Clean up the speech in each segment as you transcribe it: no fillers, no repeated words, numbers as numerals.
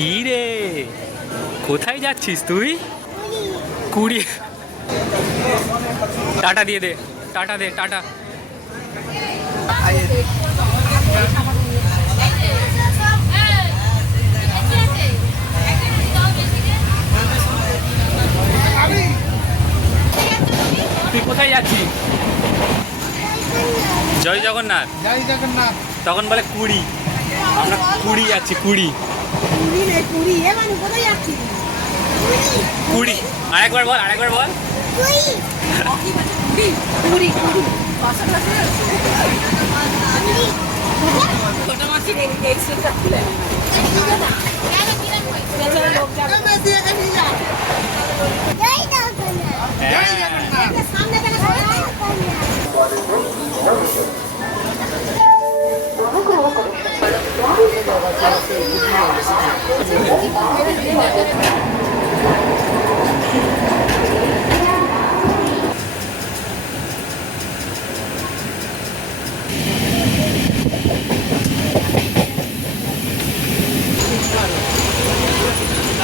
কি রে, কোথায় যাচ্ছিস তুই? কুড়ি। টাটা দিয়ে দে, টাটা দে, টাটা। তুই কোথায় যাচ্ছিস? জয় জগন্নাথ। জয় জগন্নাথ। তখন বলে কুড়ি, আমরা কুড়ি যাচ্ছি, কুড়ি। কুড়ি, আরেকবার বল, আরেকবার বল।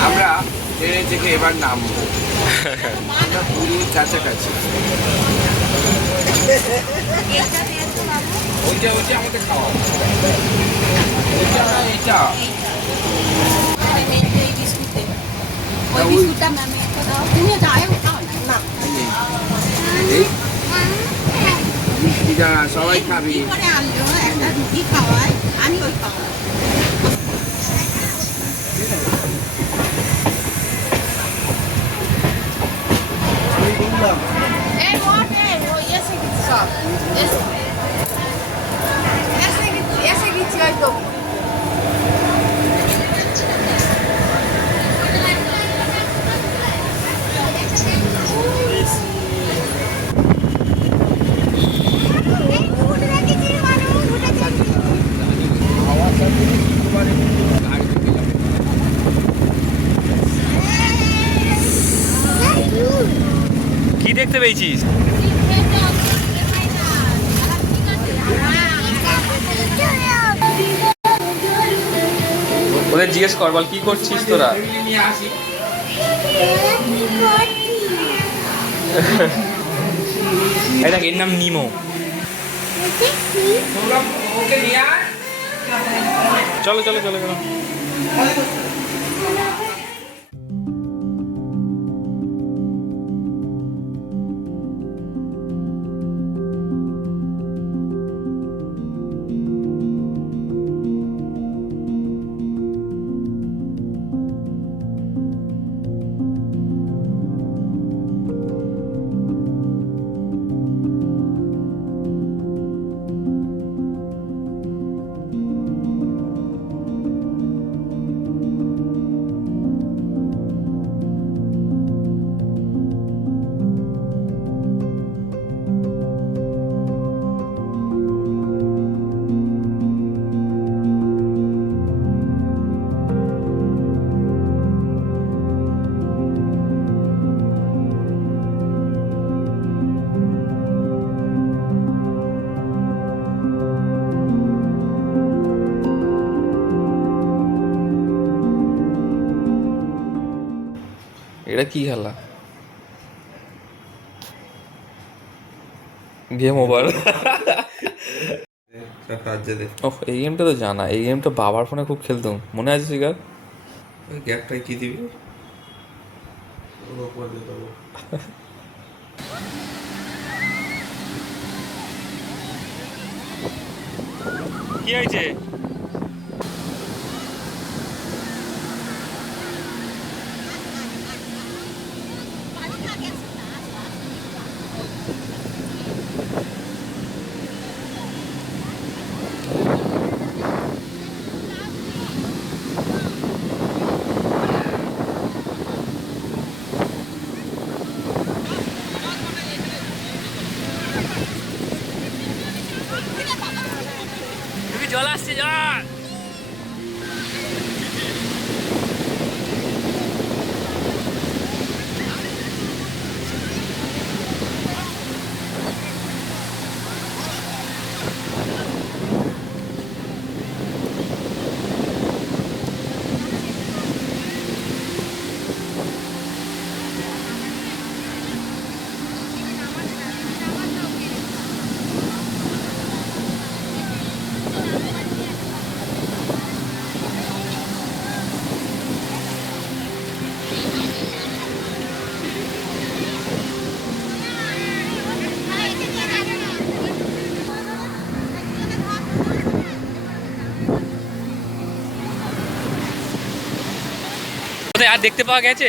আমরা ট্রেনে থেকে এবার নামবো, আমরা পুরীর কাছাকাছি। ওইটা ওইটা আমাদের খাওয়া, এটা সবাই খাবি। আমি ওই খাওয়া কি দেখতে পেয়েছিস? ওদের জিজ্ঞেস কর, বল কি করছিস তোরা? এটা এর নাম নিমো। চলো চলো চলো চলো। এটা কি খেলা? Game over. ওহ, এই গেমটা তো জানা, এই গেমটা বাবার ফোনে খুব খেলতাম, মনে আছে শিকার? গ্যাপটাই কি দিবি? কি হয়েছে? জল আসছে, জল। কোথায় আর দেখতে পাওয়া গেছে?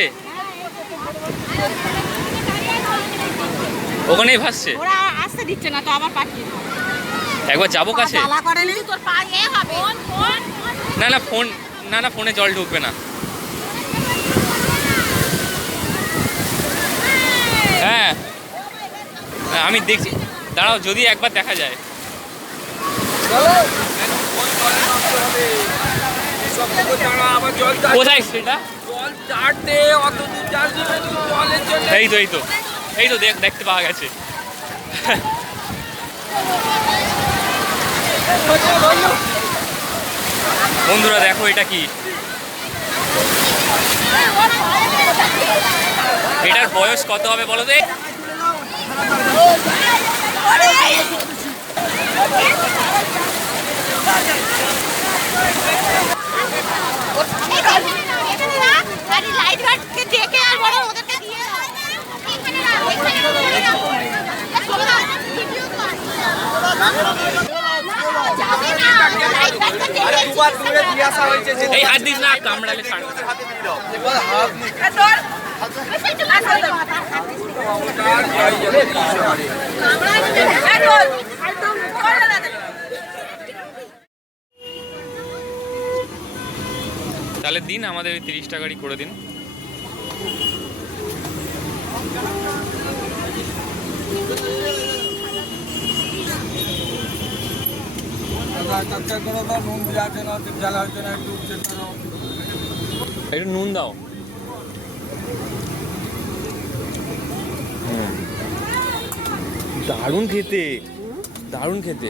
ওখানেই ভাসছে। ওরা আসতে দিচ্ছে না তো, আবার পাঠিয়ে দাও। একবার যাবো কাছে। জ্বালা করেনি তোর পা এ হবে। না না ফোন, না না ফোনে জল ঢুকবে না। হ্যাঁ আমি দেখছি, দাঁড়াও যদি একবার দেখা যায়। কোথায় সেটা? এই তো এই তো এই তো দেখতে পাওয়া গেছে। বন্ধুরা দেখো এটা কি, এটার বয়স কত হবে বলো তো? এই হাত দিস না, কামড়ালে ছাড়বে। তাহলে দিন আমাদের ওই 30 টাকারই করে দিন। একটু নুন দাও। দারুণ খেতে, দারুণ খেতে।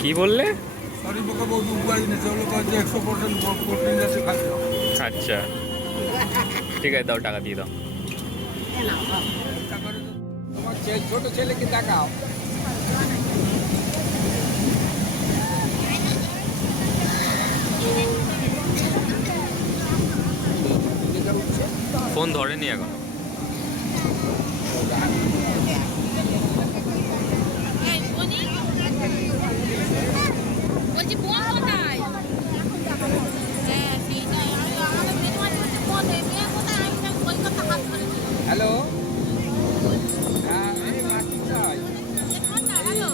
কি বললে? আচ্ছা ঠিক আছে, দাও টাকা দিয়ে দাও। ছোট ছেলেকে দেখাও। ফোন ধরেনি এখনো। হ্যালো, হ্যাঁ আমি মাটি চাই।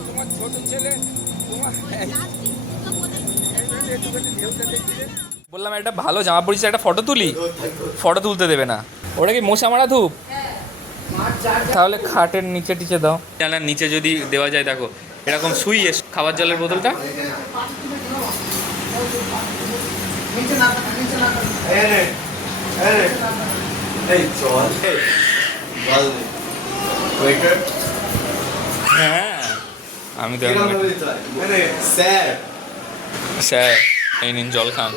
তোমার ছোট ছেলে বললাম একটা ভালো জামা পড়েছে, একটা ফটো তুলি, ফটো তুলতে দেবে না। ওটা কি মশা মারা ধূপ? তাহলে খাটের নিচে টিচে দাও। জানার নিচে যদি দেওয়া যায়, দেখো এরকম শুইয়ে খাবার জলের বোতলটা। হ্যাঁ আমি তো স্যার এই নিন জল খান।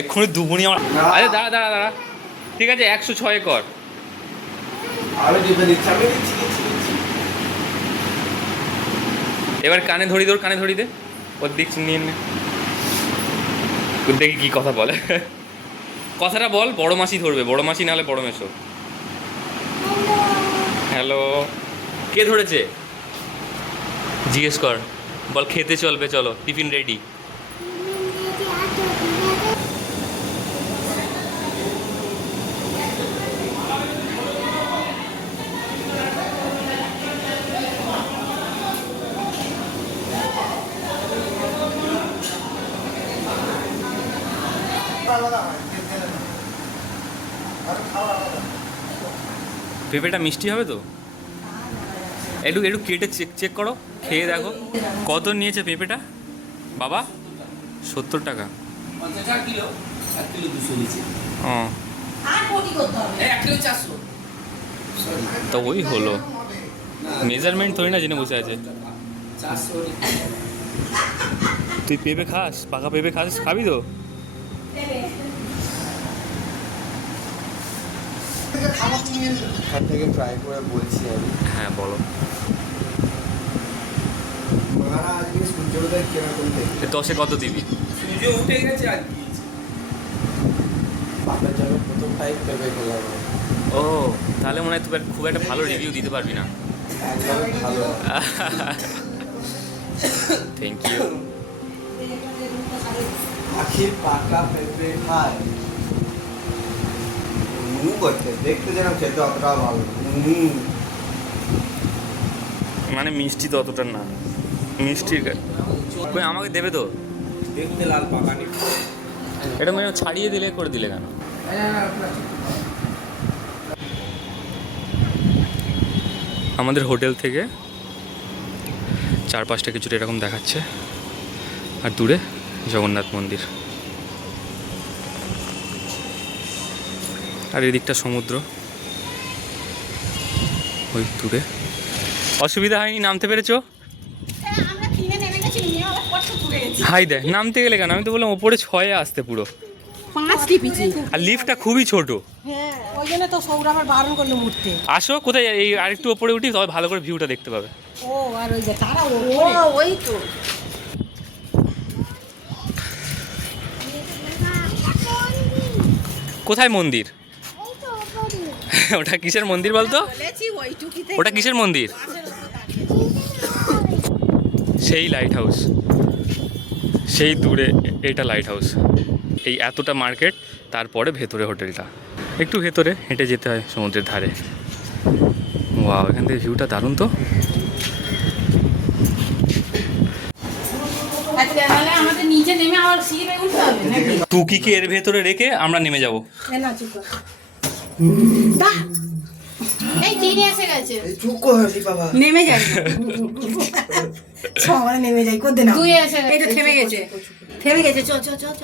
এক্ষুনি দুগুনি আমার। আরে দাঁড়া দাঁড়া দাঁড়া, ঠিক আছে 106 কর। এবার কানে ধরি, তোর কানে ধরি দে, ওর দিক নিয়ে নে, দেখি কি কথা বলে। কথাটা বল। বড় মাসি ধরবে, বড় মাসি নাহলে বড় মেশো। হ্যালো, কে ধরেছে জিজ্ঞেস কর, বল খেতে চলবে, চলো টিফিন রেডি। পেঁপেটা মিষ্টি হবে তো? একটু একটু কেটে চেক করো, খেয়ে দেখো কত নিয়েছে পেঁপেটা। বাবা 70 টাকা। ও তো ওই হলো মেজারমেন্ট, থই না জেনে বসে আছে। তুই পেঁপে খাস? পাকা পেঁপে খাস? খাবি তো? থেকে ট্রাই করে বলছি আমি। হ্যাঁ বলো। মারা আজকে সূর্যোদয় কিরকম দেখতে? 10-এ কত দিবি? সূর্য উঠে গেছে আর কি। আপনার জন্য প্রথম টাইম পেপে করলাম। ও তাহলে মনে হয় খুব একটা ভালো রিভিউ দিতে পারবি না। একদমই ভালো। Thank you. পাখির পাকা পেঁপে খায় করতে, দেখতে যেন খেতে অতটা ভালো। মানে মিষ্টি তো অতটা না, মিষ্টি কই আমাকে দেবে তো? দেখতে লাল বাগানি। এটা মানে ছাড়িয়ে দিলে করে দিলে কেন? আমাদের হোটেল থেকে চারপাশটা কিছুটা এরকম দেখাচ্ছে, আর দূরে জগন্নাথ মন্দির, আর এদিকটা সমুদ্র ওই দূরে। অসুবিধা হয়নি, নামতে পেরেছো? আমরা কিনে নেমে গেছি, নিয়ে আবার কষ্ট ঘুরে গেছি। হাই দেয়, নামতে গেলে কেন? আমি তো বললাম ওপরে 6-এ আসতে পুরো, 5টি পিছি। আর লিফটটা খুবই ছোট। হ্যাঁ, ওই জন্য তো সৌর আমার বারণ করলো উঠতে। আসো কোথায়, এই আরেকটু ওপরে উঠি, তবে ভালো করে ভিউটা দেখতে পাবে। ও আর ওই যে তারা ও ওই তো। কোথায় মন্দির? ওটা কিসের মন্দির বলতো? বলেছি ওইটুকিতে। ওটা কিসের মন্দির? সেই লাইট হাউস, সেই দূরে এইটা লাইট হাউস। এই এতটা মার্কেট, তারপরে ভেতরে হোটেলটা, একটু ভেতরে হেঁটে যেতে হয় সমুদ্রের ধারে। ওয়াও, এখান থেকে ভিউটা দারুণ তো। আচ্ছা, তাহলে আমাদের নিচে নেমে আবার সিঁড়ি উঠতে হবে নাকি? টুকিকে এর ভেতরে রেখে আমরা নেমে যাব। না চুপ কর। এই তিনি এসে গেছে। এই চুপ কর হাসি বাবা। নেমে যাই সবাই নেমে যাই করতে না। তুই এসে এই তো থেমে গেছে, থেমে গেছে। চ চ চ চ।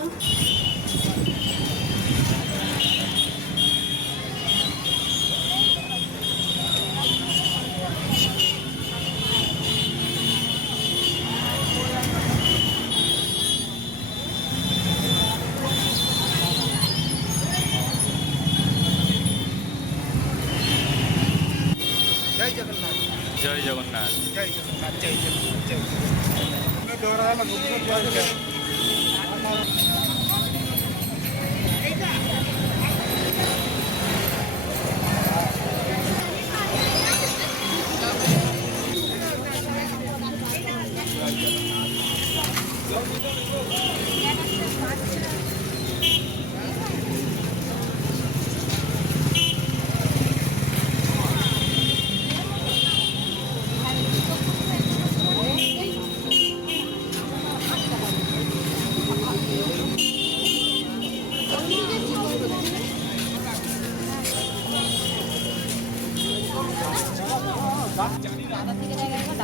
জয় জগন্নাথ।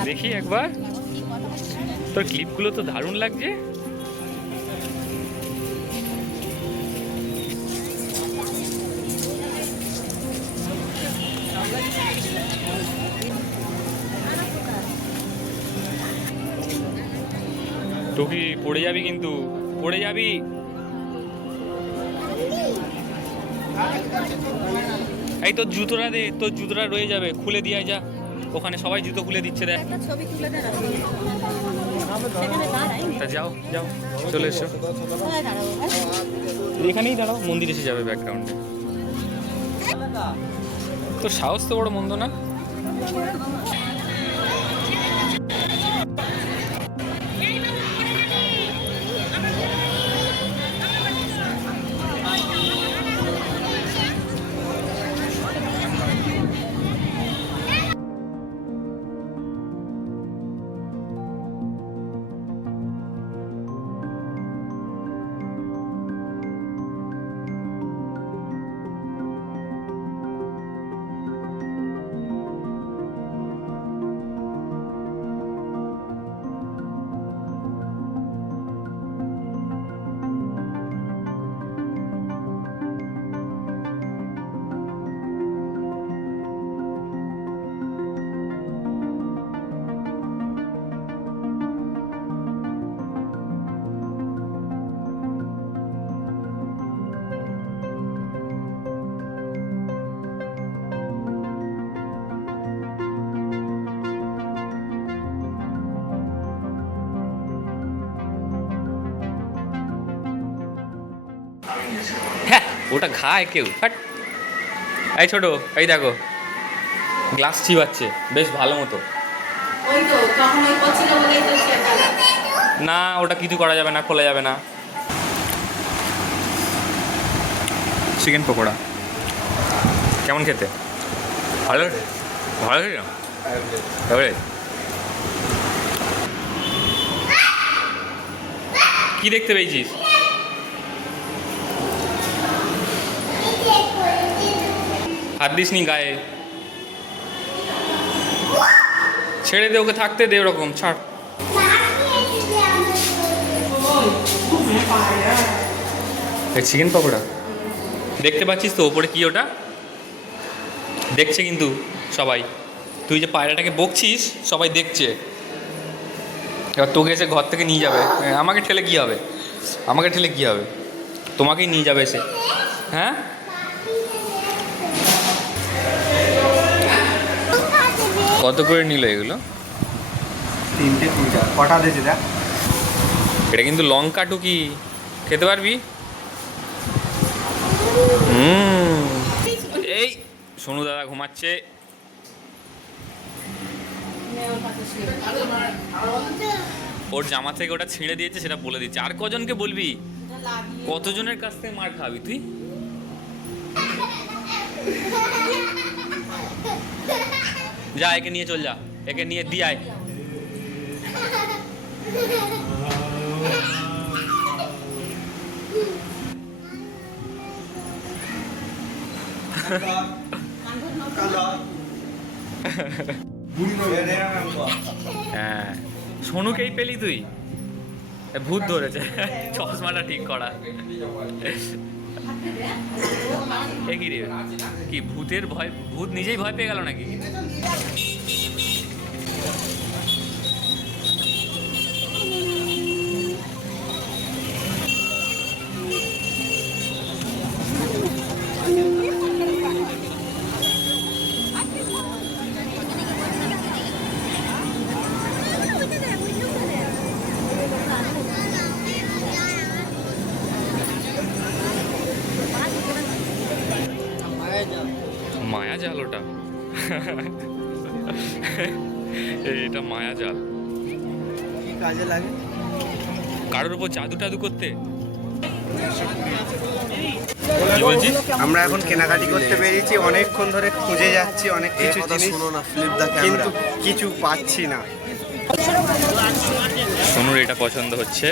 দেখি একবার, তোর ক্লিপগুলো তো দারুণ লাগছে। টুকি পড়ে যাবি কিন্তু, পড়ে যাবি। এই তোর জুতোটা দে, তোর জুতোটা রয়ে যাবে, খুলে দিয়ে যা। ওখানে সবাই জুতো খুলে দিচ্ছে রে। ছবি তুলে দে না। তা যাও যাও, চলে এসো। এখানেই দাঁড়াও, মন্দির এসে যাবে ব্যাকগ্রাউন্ডে। তোর সাহস তো বড় মন্দ না। ওটা খায় কেউ, হাট। এই ছোট, এই দেখো গ্লাস চিবাচ্ছে বেশ ভালো মতো। ওই তো তখন ওই করছিল বলেই তো সে না ওটা কিছু করা যাবে না, খোলা যাবে না। চিকেন পকোড়া কেমন খেতে? ভালো ভালো এবারে কি দেখতে পেয়েছিস? হাত দিসনি গায়ে, ছেড়ে দে ওকে, থাকতে দে ওরকম, ছাড়। চিকেন পকোড়া দেখতে পাচ্ছিস তো ওপরে কি ওটা দেখছে কিন্তু সবাই, তুই যে পায়রাটাকে বকছিস সবাই দেখছে। এবার তোকে এসে ঘর থেকে নিয়ে যাবে, আমাকে ঠেলে কী হবে, আমাকে ঠেলে কী হবে, তোমাকেই নিয়ে যাবে এসে। হ্যাঁ কত করে নিল এগুলো? 3টে 3টা কটা দিয়েছে দেখ। এটা কিন্তু লঙ্কা টুকি, খেতে পারবি? এই সোনু দাদা ঘুমাচ্ছে। ওর জামা থেকে ওটা ছিঁড়ে দিয়েছে সেটা বলে দিচ্ছে। আর কজনকে বলবি? কতজনের কাছ থেকে মার খাবি তুই? যা একে নিয়ে চল, যা একে নিয়ে দিয়ে আয়। হ্যাঁ সোনুকেই পেলি তুই, ভূত ধরেছে, চশমাটা ঠিক করা। এ কি রে, কি ভূতের ভয়, ভূত নিজেই ভয় পেয়ে গেল নাকি? মায়া জাল ওটা, এটা মায়া জাল। কি কাজে লাগে? কারোর উপর জাদু টাদু করতে। কি বলছিস? আমরা এখন কেনাকাটি করতে বেরিয়েছি, অনেকক্ষণ ধরে খুঁজে যাচ্ছি অনেক কিছু জিনিস, শোনো না, ফ্লিপ দা কিন্তু কিছু পাচ্ছি না। সোনুর এটা পছন্দ হচ্ছে।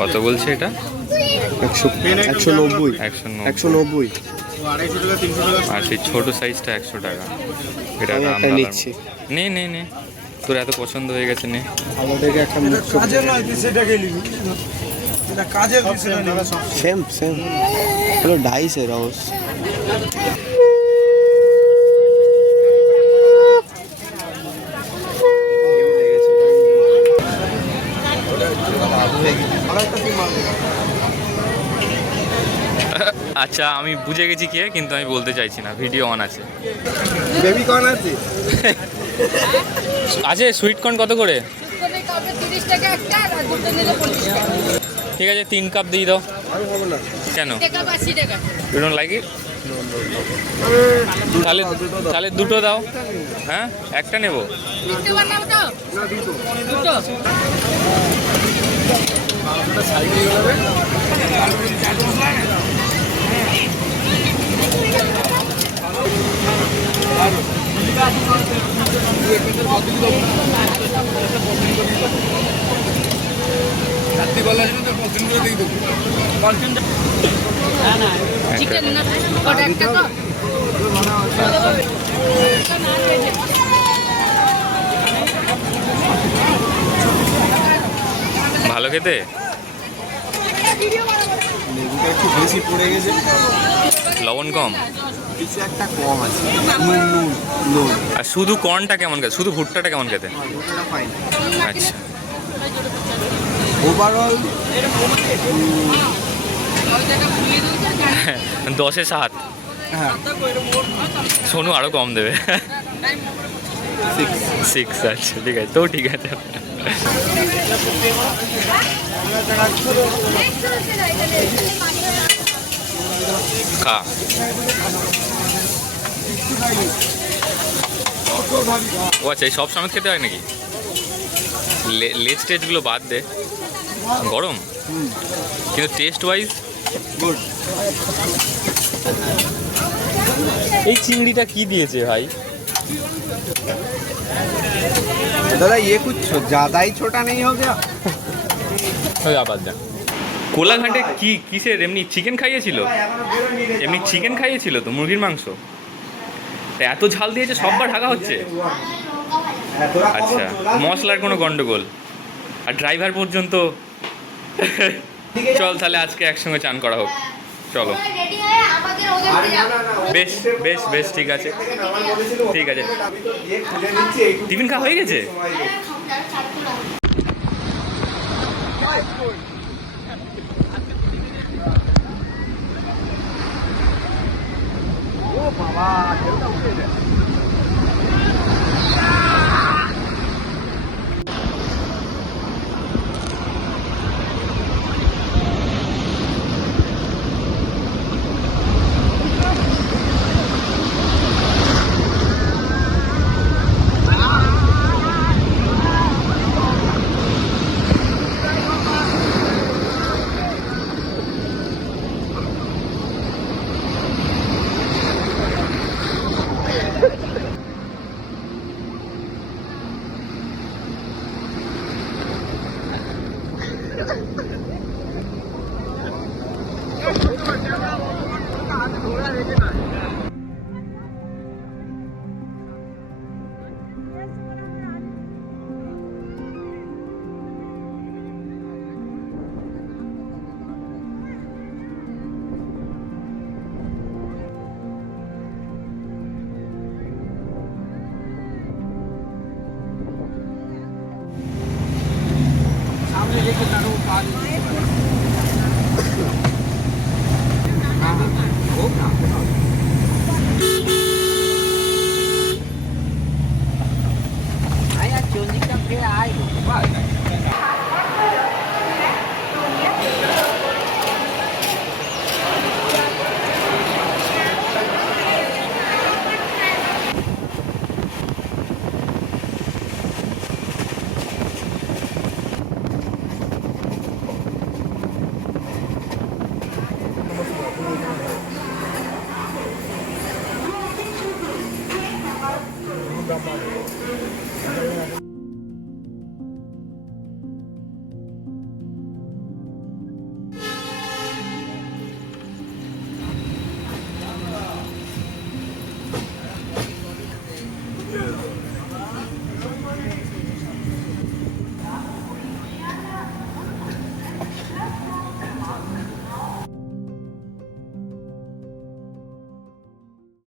কত বলছে এটা? 190 190। আর সেই ছোট সাইজটা 100 টাকা। এটা আমি দাম একটা দাদার নিচ্ছি। মতো। নে নে নে, তোর এত পছন্দ হয়ে গেছে, নে। আমাদেরকে একটা সেম সেম হলো 250 রোজ। আচ্ছা আমি বুঝে গেছি কে, কিন্তু আমি বলতে চাইছি না, ভিডিও অন আছে। বেবি কর্ন আছে? আছে সুইট কর্ন কত করে? 30 টাকা একটা আর দুটো নিলে 50 টাকা। ঠিক আছে 3 কাপ দিয়ে দাও। আমি হবে না। কেন? টাকা 80 টাকা। You don't like it? তাহলে তাহলে দুটো দাও। হ্যাঁ একটা নেব। তিনটে বানাবো তো? না দুটো। চিকেন না কটা একটা তো? ভালো খেতে? লেবুটা একটু বেশি পড়ে গেছে, লবণ কম? কিছু একটা কম আছে। নুন নুন নুন আর শুধু কর্নটা কেমন খেতে, শুধু ভুট্টাটা কেমন খেতে? ওটা ফাইন। আচ্ছা ওভারঅল 10-এ 7। হ্যাঁ সোনু আরও কম দেবে। 6। আচ্ছা ঠিক আছে, তো ঠিক আছে। Next খা। ও আচ্ছা, এই সব সময় খেতে হয় নাকি? লেজ টেস্টগুলো বাদ দে, গরম কিন্তু টেস্ট ওয়াইজ গুড। এই চিংড়িটা কি দিয়েছে ভাই? दादा ये कुछ ज्यादा ही छोटा नहीं हो गया? ওই আবার যা। কোলাঘাটে কি কিসের এমনি চিকেন খাইয়েছিল? এমনি চিকেন খাইয়েছিল তো, মুরগির মাংস। তা এত ঝাল দিয়েছে, সববার ঢাকা হচ্ছে। আচ্ছা, মশলার কোনো গন্ডগোল, আর ড্রাইভার পর্যন্ত। চল তাহলে আজকে একসঙ্গে চান করা হোক, চলো। বেশ বেশ বেশ, ঠিক আছে ঠিক আছে। টিফিন খাওয়া হয়ে গেছে?